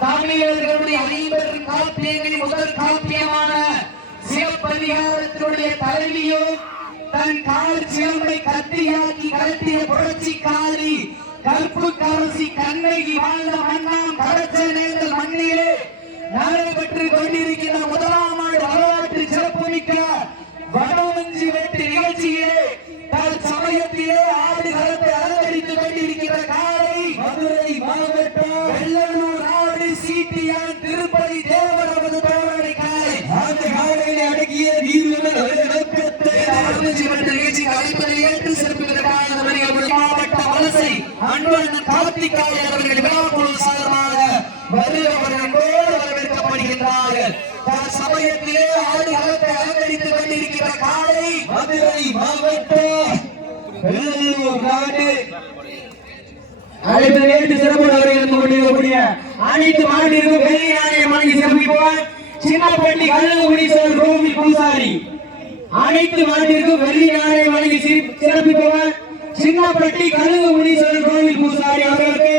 தமிழர்களுடைய 50 காப்பியங்களில் முதல் காப்பியமான சிவப்பதிகாரத்தினுடைய தலைவியும் தன் கால் சிலம்பை கத்தியாக்கி கலத்திய புரட்சிக்காரி கற்பு கரசி கண்ணகி வாழ்ந்த மண்ணாம் கடற்ற நேர்தல் மண்ணிலே நடைபெற்றுக் கொண்டிருக்கின்ற முதலாம் ஆண்டு வரலாற்று சிறப்புமிக்க வடமஞ்சி வெற்றி நிகழ்ச்சியிலே தற்சமயத்திலே ஆடு களத்தை அலங்கரித்துக் கொண்டிருக்கின்ற காலை மதுரை மாவட்டம் வெள்ளலூர் நாடு சீட்டியான் திருப்பதி தேவர் அவரது தோழனை காலை அந்த காலையிலே அடங்கிய நிகழ்ச்சிக்கு அழைப்பதை ஏற்று சிறப்பிப்பதற்காக மாவட்ட வலசை அன்பழகன் கார்த்திகாய் அவர்கள் விழாக்குழு சார்பாக வருகிறவர்களோடு வரவேற்கப்படுகின்றார்கள். சமயத்திலே ஆடு களத்தை அலங்கரித்துக் கொண்டிருக்கிற காலை மதுரை மாவட்டம் வெள்ளலூர் நாடு அழைப்பதை ஏற்று சிறப்பு இருந்து கொண்டிருக்கக்கூடிய அனைத்து மாநிலங்களும் வெள்ளி நாணயம் வழங்கி சிறப்பிப்போர் சின்னப்பட்டி கள்ளகுடீஸ்வரர் கோவில் பூசாரி. அனைத்து மாநிலங்களும் வெள்ளி நாணயம் வழங்கி சிறப்பிப்பவர் சின்னப்பட்டி கள்ளகுடீஸ்வரர் கோவில் பூசாரி அவர்களுக்கு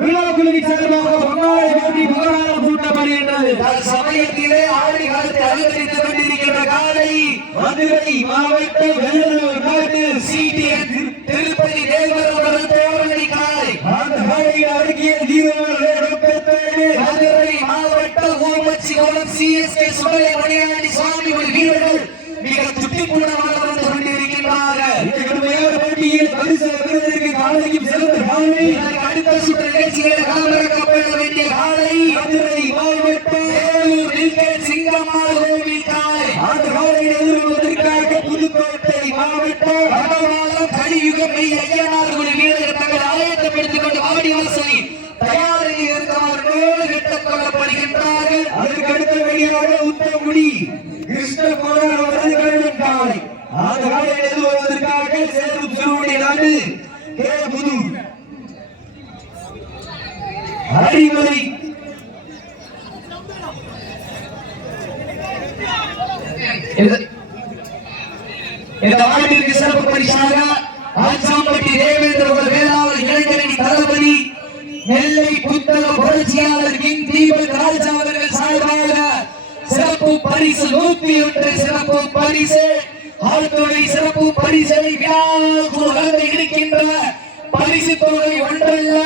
விழா குழுவின் சார்பாக பொன்னாடை போட்டி புகழாரம் சூட்டப்படுகின்றது. சமயத்திலே ஆடி காலத்தை அலங்கரித்துக் கொண்டிருக்கின்ற காலை மதுரை மாவட்டம் வெள்ளலூர் நாடு சீட்டியன் திருப்பதி தேவர் அவரது தோழனை காலை அந்த காலையில் அடங்கிய மதுரை மாவட்டம் ஊமச்சி குளம் சிஎஸ்கே சுடலை மணியாண்டி சுவாமி வீரர்கள் மிக துட்டிப்பூடமாக வந்து கொண்டிருக்கின்றார்கள். போட்டியில் பரிசு பெறுவதற்கு காலையும் சிறந்த காலை அடுத்த சுற்று நிகழ்ச்சிகளை களமிறக்கப்பட வேண்டிய காலை மதுரை மாவட்டம் சிங்கம்மாள் கோவில் காலை அந்த காலையை எதிர்கொள்வதற்காக புதுக்கோட்டை மாவட்டம் வடவாளம் கலியுகம் ஐயனார் குழு வீரர்கள் தங்கள் ஆயத்தப்படுத்திக் கொண்டு வாடி வாசலை தயாரில் இருக்கவர்களோடு கட்டுக் கொள்ளப்படுகின்றார்கள். அதற்கு அடுத்த வெளியாக உத்தரகுடி கிருஷ்ணகுமார் அவரது காலை அந்த காலையை எதிர்கொள்வதற்காக சேரும் சிறுவடி நாடு புது அறிவுரை இந்த ஆண்டிற்கு சிறப்பு பரிசாக ஆச்சாம்பட்டி தேவேந்திர வேளாளர் இளைஞரணி தளபதி நெல்லை புத்தக புரட்சியாளர் கிங் தீபக் ராஜா அவர்கள் சார்பாக சிறப்பு பரிசு 101 சிறப்பு பரிசு ஆழ்துறை சிறப்பு பரிசை வழங்க இருக்கின்ற பரிசு தொகை ஒன்றல்ல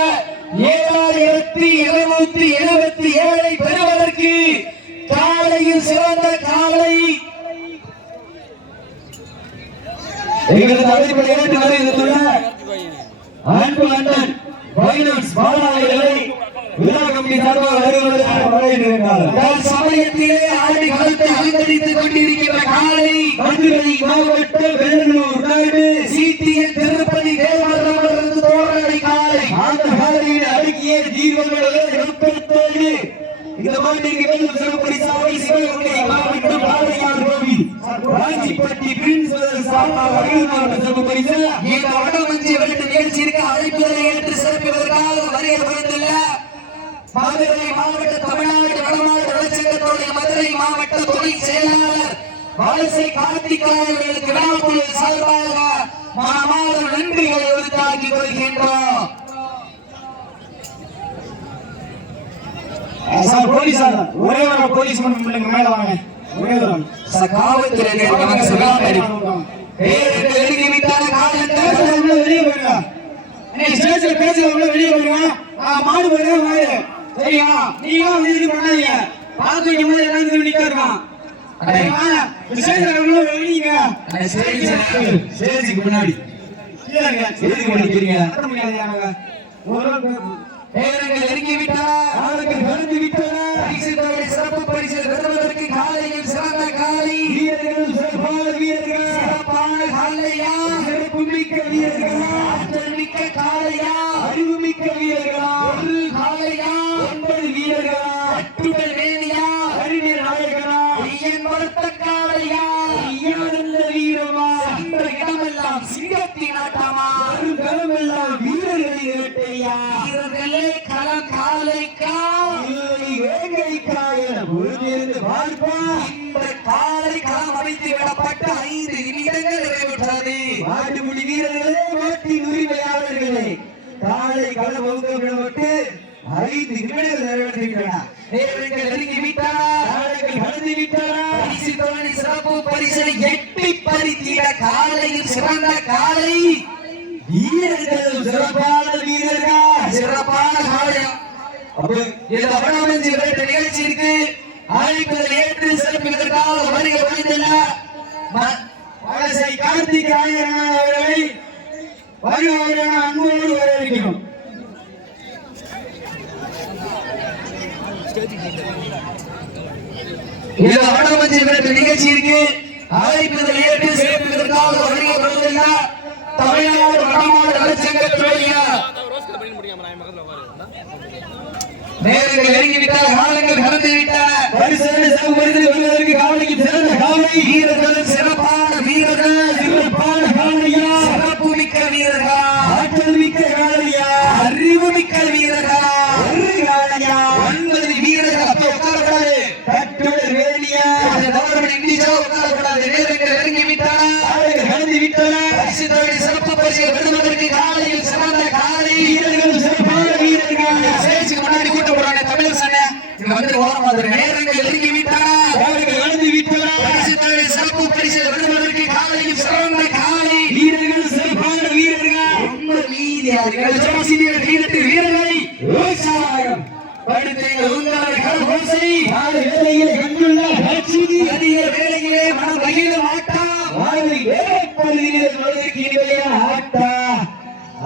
7777 பெறுவதற்கு காலையில் சிறந்த காலை எங்களது அழைப்பை ஏற்று வருகின்ற அன்பு அண்ணன் பைனான்ஸ் பாலாளர்களை விழா கமிட்டி சார்பாக வருவதற்கு சமயத்திலே ஆடி களத்தை அலங்கரித்துக் கொண்டிருக்கிற காலை மதுரை மாவட்டம் வெள்ளலூர் நாடு சீட்டியன் திருப்பதி தேவர் அவரது தோழனை காலை அந்த காலையில் அடக்கிய ஜீவங்களோடு இந்த மாட்டிற்கு வெள்ளம் சிறப்பு சாலை சிவகங்கை மாவட்டம் பாளையார் கோவில் ராஞ்சிப்பட்டி பிரின்சிபல் சார்பாக சிறப்பு பரிசு இந்த வடமஞ்சி வெள்ளம் நிகழ்ச்சிக்கு அழைப்புதலை ஏற்று சிறப்பிப்பதற்காக வருகை புரிந்துள்ள மதுரை மாவட்ட தமிழ்நாடு வடமாவட்ட வளர்ச்சியத்துடைய மதுரை மாவட்ட துணை செயலாளர் வலசை கார்த்திகாயர்களுக்கு விழாக்குழு சார்பாக மனமார்ந்த நன்றிகளை உரித்தாக்கிக் கொள்கின்றோம். போலீசார் ஒரே ஒரு போலீஸ் மேல வாங்க காவல்துறை வெளியே போயிருங்க ஸ்டேஷன்ல பேசுறவங்க வெளியே போயிருங்க மாடு போயிருங்க மாடு சரியா நீங்க இது பண்ணாதீங்க பார்த்து நிம்மதி எல்லாம் நிக்காருக்கான் ஸ்டேஜுக்கு முன்னாடி சிறப்பு பரிசு பெறுவதற்கு காலையில் சிறந்த காலை வீரர்கள் சிறப்பான வீரர்கள் சிறப்பான காலையா சிறப்பு மிக்க வீரர்களா ஆற்றல் மிக்க காலையா அறிவு மிக்க வீரர்களா ஒரு காலையா 9 வீரர்களா அட்டுடல் வேணியா அறிஞர் நாயகனா ஐயன் வளர்த்த காலையா ஐயானந்த வீரமா சென்ற இடமெல்லாம் சிங்கத்தின் ஆட்டமா ஒரு களமெல்லாம் வீரர்களின் வேட்டையா வீரர்களே களம் காலைக்கா வேங்கைக்கா என பொழுதிருந்து பார்ப்பா இந்த காலை களம் அமைத்து விடப்பட்ட 5 நிமிடங்கள் பெற்றது. மாட்டுப்பிடி வீரர்களே, மாட்டின் உரிமையாளர்களே, காலை களம் விடப்பட்டு 5 நிமிடங்கள் நிறைவேற்றிவிட்டன. நேரங்கள் நெருங்கி விட்டன. காலைகள் கடந்து விட்டன. பரிசு தொகை சிறப்பு பரிசனை எட்டி பறித்திட காலையில் சிறந்த காலை வீரர்கள், சிறப்பான வீரர்கள், சிறப்பான காலம். இந்த வடமஞ்சி விரட்டு நிகழ்ச்சிக்கு அழைப்புகள் ஏற்று சிறப்பிப்பதற்காக வருகை புரிந்துள்ள வலசை கார்த்திகாயன் அவர்களை வருவாரான அன்போடு வரவேற்கிறோம். இந்த வடமஞ்சி விரட்டு நிகழ்ச்சிக்கு அழைப்புகள் ஏற்று சிறப்பிப்பதற்காக வருகை புரிந்துள்ள தமிழ்நாடு வடமாடு நலச்சங்கத்துடைய நேரங்கள் நெருங்கிவிட்டால் காலங்கள் கடந்து விட்டன. பரிசோதனை சிறப்பு பரிசு வருவதற்கு காவலிக்கு சிறந்த காவலை வீரர்கள், சிறப்பான வீரர்கள், சிறப்பான காவலையா, சிறப்பு மிக்க வீரர்கள், ஆற்றல் மிக்க காவலையா, அறிவு மிக்க வீரர்கள், ஒரு காவலையா, 9 வீரர்கள். அப்ப உட்காரக்கூடாது, கட்டுடல் வேலியா, கவர்மெண்ட் இங்கிலீஷா உட்காரக்கூடாது. நேரங்கள் நெருங்கி விட்டன. காவலைகள் கடந்து விட்டன. பரிசு தொகை சிறப்பு பரிசு விடுவதற்கு காலையில் சிறந்த காலை வீரர்கள், சிறப்பான வீரர்கள், சேச்சுக்கு முன்னாடி கூட்டம் போறானே தமிழரசன் இங்க வந்து ஓரம் மாதிரி. நேரங்கள் நெருங்கி விட்டன. காவலைகள் கடந்து விட்டன. பரிசு தொகை சிறப்பு பரிசு விடுவதற்கு காலையில் சிறந்த காலை வீரர்கள், சிறப்பான வீரர்கள், ரொம்ப மீதியார்கள் ஜோசினியர் வீரர்களை உற்சாகம் படுத்துங்கள். உங்களை கரகோசை காலை வேலையிலே கண்டுள்ள காட்சி, அதிக வேலையிலே மனம் மகிழ மாட்டாம். காலை வேலைப்பகுதியிலே சொல்வதற்கு இனிமையான ஆட்டா,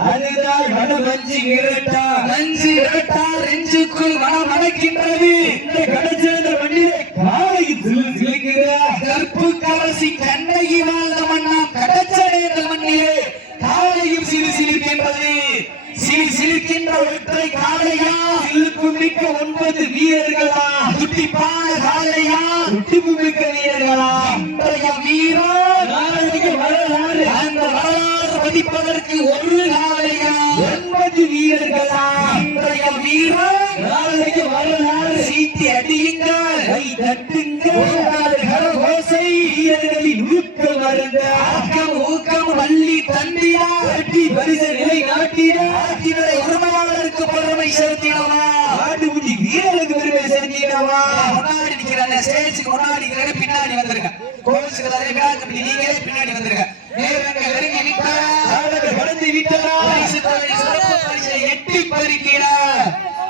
அதுதான் வடமஞ்சி விரட்டா. நஞ்சு இரட்டார் நெஞ்சுக்குள் மனம் அடைக்கின்றது. இந்த கடைச்சேர்ந்த வண்டியை காலை சிலுக்கிறார். கற்பு கவசி கண்ணகி வாழ்ந்த மண்ணாம் கடச்சடைந்த மண்ணிலே காலையும் சிறு சிலிர்க்கின்றது. சிறு சிலிர்க்கின்ற ஒற்றை காலையா, சிலுப்பு மிக்க 9 வீரர்களா, துட்டிப்பான காலையா, துட்டிப்பு மிக்க வீரர்களா, இன்றைய வீரர் நாளைக்கு வரலாறு அந்த வரலாறு பதிப்பதற்கு ஒரு காலையா, 9 வீரர்களா, இன்றைய வீரர் நாளைக்கு வரலாறு சீட்டி அடியுங்கள், கை தட்டுங்கள். கரகோசை வீரர்களின் ஊக்கம் வருங்க, ஆக்கம் ஊக்கம் வள்ளி தந்தியா வெற்றி பரிசு நிலை நாட்டிட, ஆட்சிகளை உரிமையாளருக்கு பெருமை செலுத்திடவா, ஆட்டுக்குட்டி வீரர்களுக்கு பெருமை சேர்த்திடவா. முன்னாடி நிக்கிறாங்க, ஸ்டேஜுக்கு முன்னாடி நிக்கிறாங்க, பின்னாடி வந்துருங்க. கோவிச்சுக்கு நீங்களே பின்னாடி வந்துருங்க. நேரங்கள் நெருங்கி விட்டன. காலங்கள் கடந்து விட்டன. பரிசு தொகை சிறப்பு பரிசை எட்டி பறிக்கிற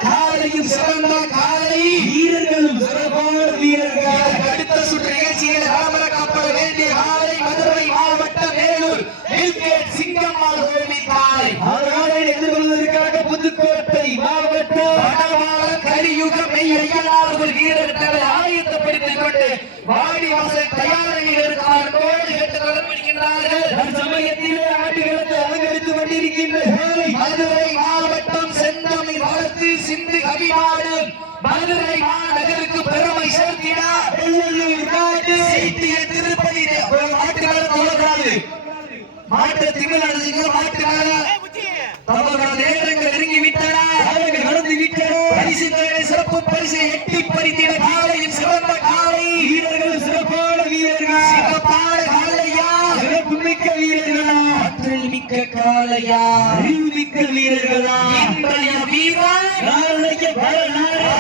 காலையும் சிறந்த காலை வீரர்களும், சிறப்பான வீரர்கள், அடுத்த சுற்று நிகழ்ச்சியில் களமிறக்கப்பட வேண்டிய காலை மதுரை மாவட்டம் வேலூர் நெல்கேட் சிங்கம்மாள் கோவில் தாய் அவர்களை எதிர்கொள்வதற்காக புதுக்கோட்டை மாவட்டம் வடமால கலியுக மெய்யையலாளர்கள் வீரர்களை ஆயத்தப்படுத்திக் கொண்டு வாடி வாசல் தயாரில் இருக்கிறார். கோடி கேட்டு தொடர்படுகின்றார்கள். சமயத்திலே ஆட்டுகளத்தை அலங்கரித்துக் கொண்டிருக்கின்ற காலை மதுரை மாவட்டம் செந்தமிழ் வளர்த்து சிந்து கவிமாடும் மதுரை மாநகருக்கு பெருமை சேர்க்கிறார். சீட்டிய திருப்பதி மாட்டுக்கார தொடர்காது மாட்டு திமிழ் அடிச்சுங்க. மாட்டுக்கார நேரங்கள் நெருங்கி விட்டன. நடந்து விட்டன. பரிசு தொகை சிறப்பு பரிசு எட்டி பறித்திட காலையில் சிறந்த காலை வீரர்கள், சிறப்பான வீரர்கள், சிறப்பான காலையா, சிறப்பு மிக்க வீரர்களா, ஆற்றல் மிக்க காலையா, அறிவு மிக்க வீரர்களா, இன்றைய வீரர் நாளைக்கு வரலாறு